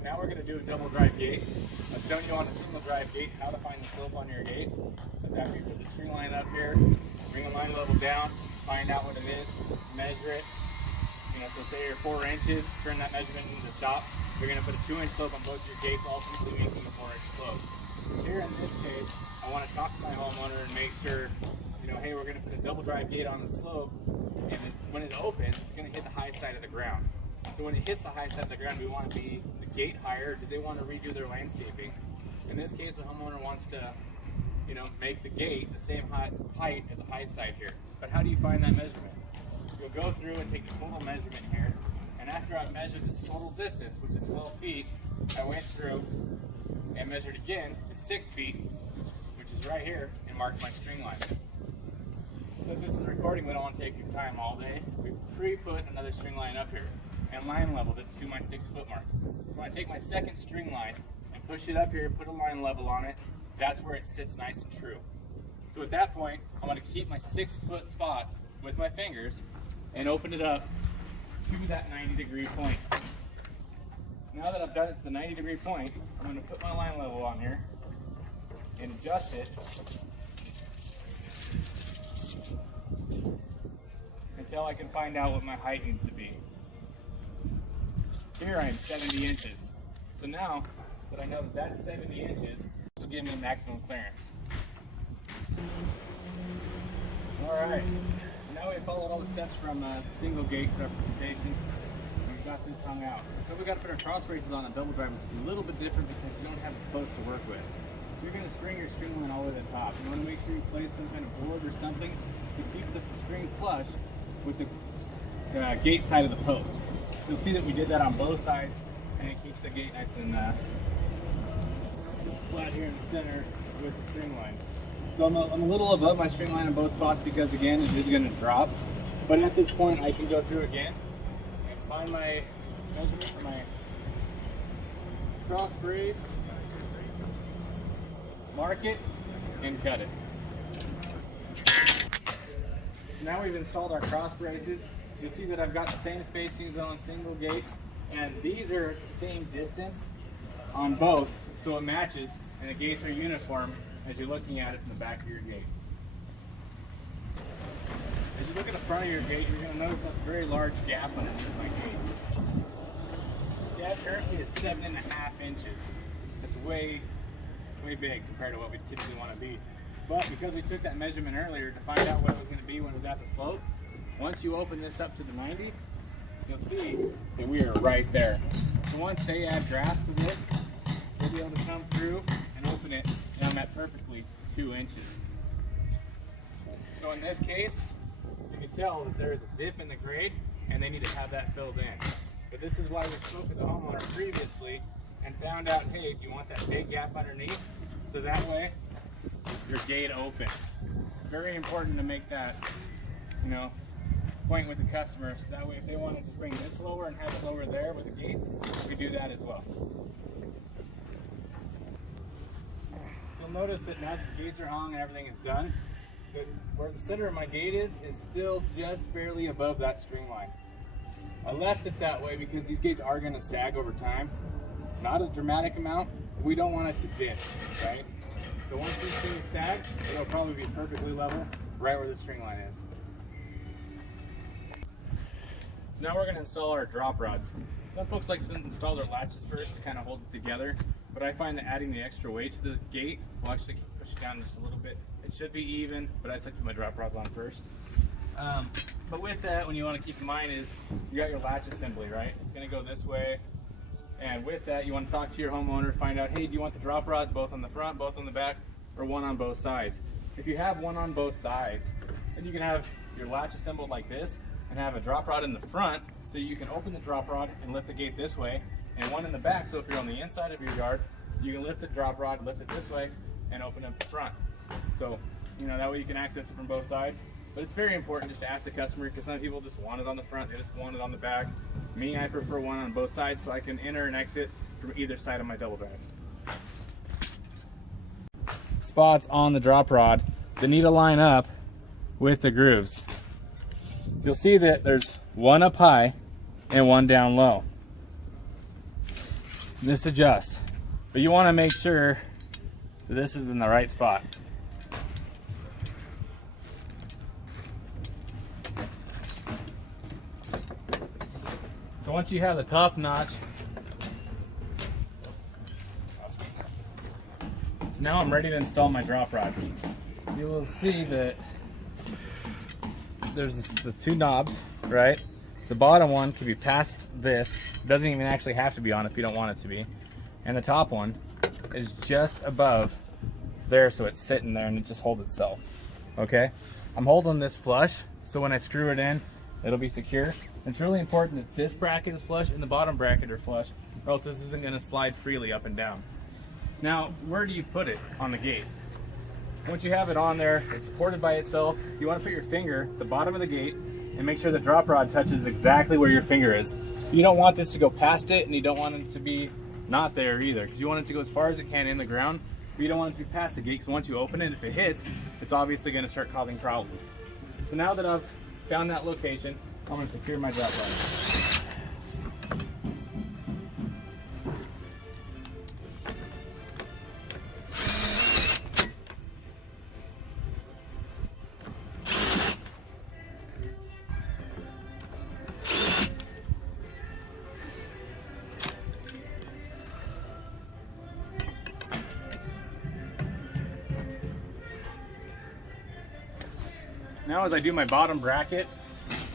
Alright, now we're going to do a double drive gate. I've shown you on a single drive gate how to find the slope on your gate. That's after you put the string line up here, bring the line level down, find out what it is, measure it. So say you're 4 inches, turn that measurement into the top. You're going to put a 2-inch slope on both your gates, ultimately making a 4-inch slope. Here in this case, I want to talk to my homeowner and make sure, hey, we're going to put a double drive gate on the slope, and when it opens, it's going to hit the high side of the ground. So when it hits the high side of the ground, we want to be the gate higher. Do they want to redo their landscaping? In this case, the homeowner wants to, make the gate the same height as the high side here. But how do you find that measurement? You'll go through and take the total measurement here, and after I've measured this total distance, which is 12 feet, I went through and measured again to 6 feet, which is right here, and marked my string line. Since this is a recording, we don't want to take your time all day. We pre-put another string line up here and line leveled it to my 6-foot mark. So when I take my second string line and push it up here, put a line level on it, that's where it sits nice and true. So at that point, I want to keep my 6-foot spot with my fingers and open it up to that 90-degree point. Now that I've done it to the 90-degree point, I'm going to put my line level on here and adjust it until I can find out what my height needs to be. Here I am 70 inches. So now that I know that that's 70 inches, this will give me maximum clearance. Alright, now we followed all the steps from single gate representation. We've got this hung out. So we've got to put our cross braces on a double drive, which is a little bit different because you don't have a post to work with. So you're going to string your string line all the way to the top. You want to make sure you place some kind of board or something to keep the string flush with the gate side of the post. You'll see that we did that on both sides, and it keeps the gate nice and flat here in the center with the string line. So I'm a little above my string line in both spots because, again, it is going to drop. But at this point, I can go through again and find my measurement for my cross brace, mark it, and cut it. Now we've installed our cross braces. You'll see that I've got the same spacings on single gate, and these are the same distance on both, so it matches, and the gates are uniform as you're looking at it from the back of your gate. As you look at the front of your gate, you're going to notice a very large gap underneath my gate. This gap currently is 7.5 inches. That's way big compared to what we typically want to be. But because we took that measurement earlier to find out what it was going to be when it was at the slope, once you open this up to the 90, you'll see that we are right there. So once they add grass to this, we'll be able to come through and open it, and I'm at perfectly 2 inches. So in this case, you can tell that there's a dip in the grade, and they need to have that filled in. But this is why we spoke with the homeowner previously and found out, hey, do you want that big gap underneath? So that way, your gate opens. Very important to make that, point with the customer, so that way if they want to just bring this lower and have it lower there with the gates, we do that as well. You'll notice that now that the gates are hung and everything is done, that where the center of my gate is still just barely above that string line. I left it that way because these gates are going to sag over time. Not a dramatic amount, but we don't want it to dip, right? So once these things sag, it'll probably be perfectly level right where the string line is. So now we're going to install our drop rods. Some folks like to install their latches first to kind of hold it together, but I find that adding the extra weight to the gate will actually push it down just a little bit. It should be even, but I just like to put my drop rods on first. But with that, what you want to keep in mind is you got your latch assembly, right? It's going to go this way. And with that, you want to talk to your homeowner, find out, hey, do you want the drop rods both on the front, both on the back, or one on both sides? If you have one on both sides, then you can have your latch assembled like this and have a drop rod in the front so you can open the drop rod and lift the gate this way, and one in the back, so if you're on the inside of your yard, you can lift the drop rod, lift it this way, and open up the front. So, that way you can access it from both sides. But it's very important just to ask the customer, because some people just want it on the front, they just want it on the back. Me, I prefer one on both sides so I can enter and exit from either side of my double drive. Spots on the drop rod that need to line up with the grooves. You'll see that there's one up high and one down low. this adjust. But you want to make sure that this is in the right spot. So once you have the top notch, so now I'm ready to install my drop rod. You will see that there's the two knobs, right? The bottom one can be past this. It doesn't even actually have to be on if you don't want it to be. And the top one is just above there, so it's sitting there and it just holds itself. Okay? I'm holding this flush, so when I screw it in, it'll be secure. It's really important that this bracket is flush and the bottom bracket are flush, or else this isn't going to slide freely up and down. Now, where do you put it on the gate? Once you have it on there, it's supported by itself. You want to put your finger at the bottom of the gate and make sure the drop rod touches exactly where your finger is. You don't want this to go past it, and you don't want it to be not there either, because you want it to go as far as it can in the ground, but you don't want it to be past the gate, because once you open it, if it hits, it's obviously going to start causing problems. So now that I've found that location, I'm going to secure my drop rod. Now as I do my bottom bracket,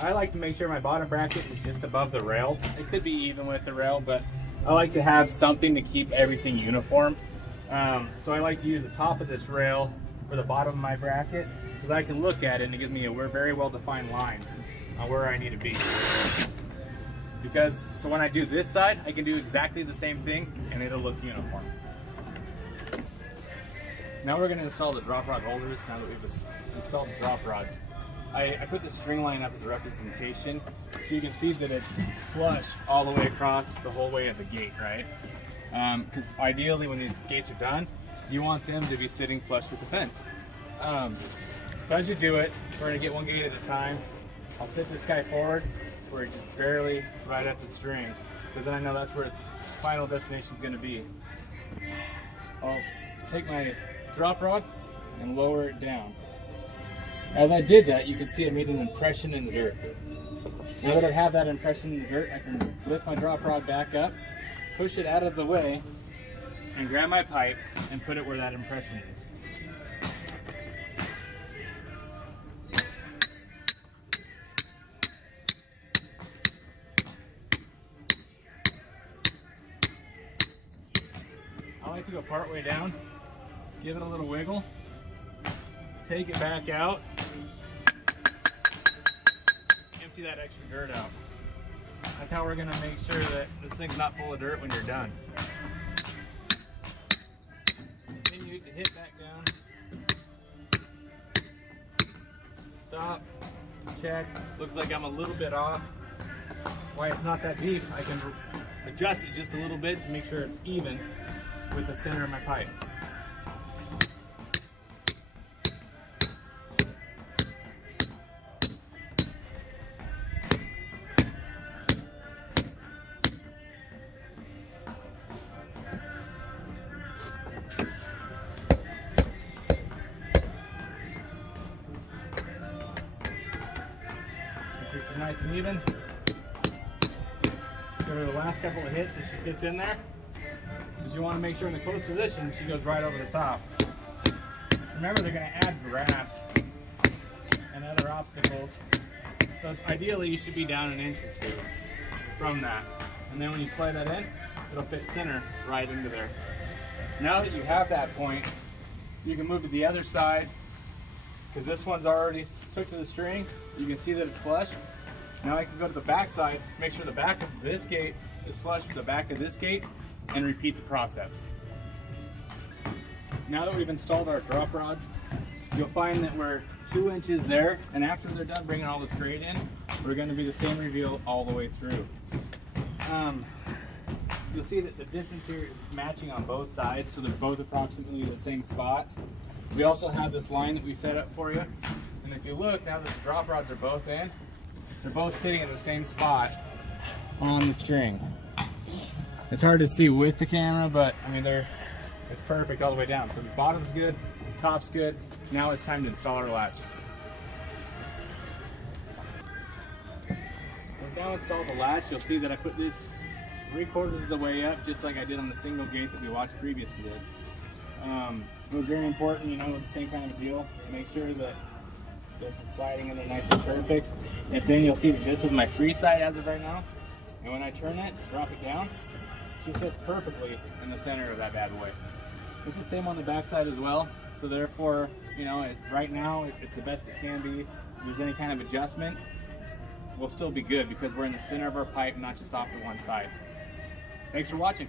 I like to make sure my bottom bracket is just above the rail. It could be even with the rail, but I like to have something to keep everything uniform. So I like to use the top of this rail for the bottom of my bracket, because I can look at it and it gives me a very well-defined line on where I need to be. So when I do this side, I can do exactly the same thing and it'll look uniform. Now we're going to install the drop rod holders. Now that we've installed the drop rods, I put the string line up as a representation, so you can see that it's flush all the way across the whole way of the gate, right? Because ideally when these gates are done, you want them to be sitting flush with the fence. So as you do it, we're going to get one gate at a time. I'll sit this guy forward where it's just barely right at the string, because then I know that's where its final destination is going to be. I'll take my drop rod and lower it down. As I did that, you can see I made an impression in the dirt. Now that I have that impression in the dirt, I can lift my drop rod back up, push it out of the way, and grab my pipe and put it where that impression is. I like to go part way down, give it a little wiggle, take it back out, empty that extra dirt out. That's how we're going to make sure that this thing's not full of dirt when you're done. Continue to hit back down. Stop, check. Looks like I'm a little bit off. Why it's not that deep, I can adjust it just a little bit to make sure it's even with the center of my pipe. Make sure she's nice and even. Give her the last couple of hits so she fits in there. Because you want to make sure in the close position she goes right over the top. Remember, they're going to add grass and other obstacles. So ideally you should be down an inch or two from that. And then when you slide that in, it'll fit center right into there. Now that you have that point, you can move to the other side, because this one's already took to the string. You can see that it's flush. Now I can go to the back side, make sure the back of this gate is flush with the back of this gate, and repeat the process. Now that we've installed our drop rods, you'll find that we're 2 inches there, and after they're done bringing all this grade in, we're going to be the same reveal all the way through. You'll see that the distance here is matching on both sides, so they're both approximately the same spot. We also have this line that we set up for you, and if you look, now that the drop rods are both in, they're both sitting in the same spot on the string. It's hard to see with the camera, but I mean, it's perfect all the way down. So the bottom's good, top's good. Now it's time to install our latch. We've now installed the latch. You'll see that I put this 3/4 of the way up, just like I did on the single gate that we watched previous to this. It was very important, you know, the same kind of deal. Make sure that this is sliding in there nice and perfect. It's in. You'll see that this is my free side as of right now. And when I turn it, drop it down, she sits perfectly in the center of that bad boy. It's the same on the back side as well. So therefore, you know, right now it's the best it can be. If there's any kind of adjustment, we'll still be good because we're in the center of our pipe, not just off to one side. Thanks for watching.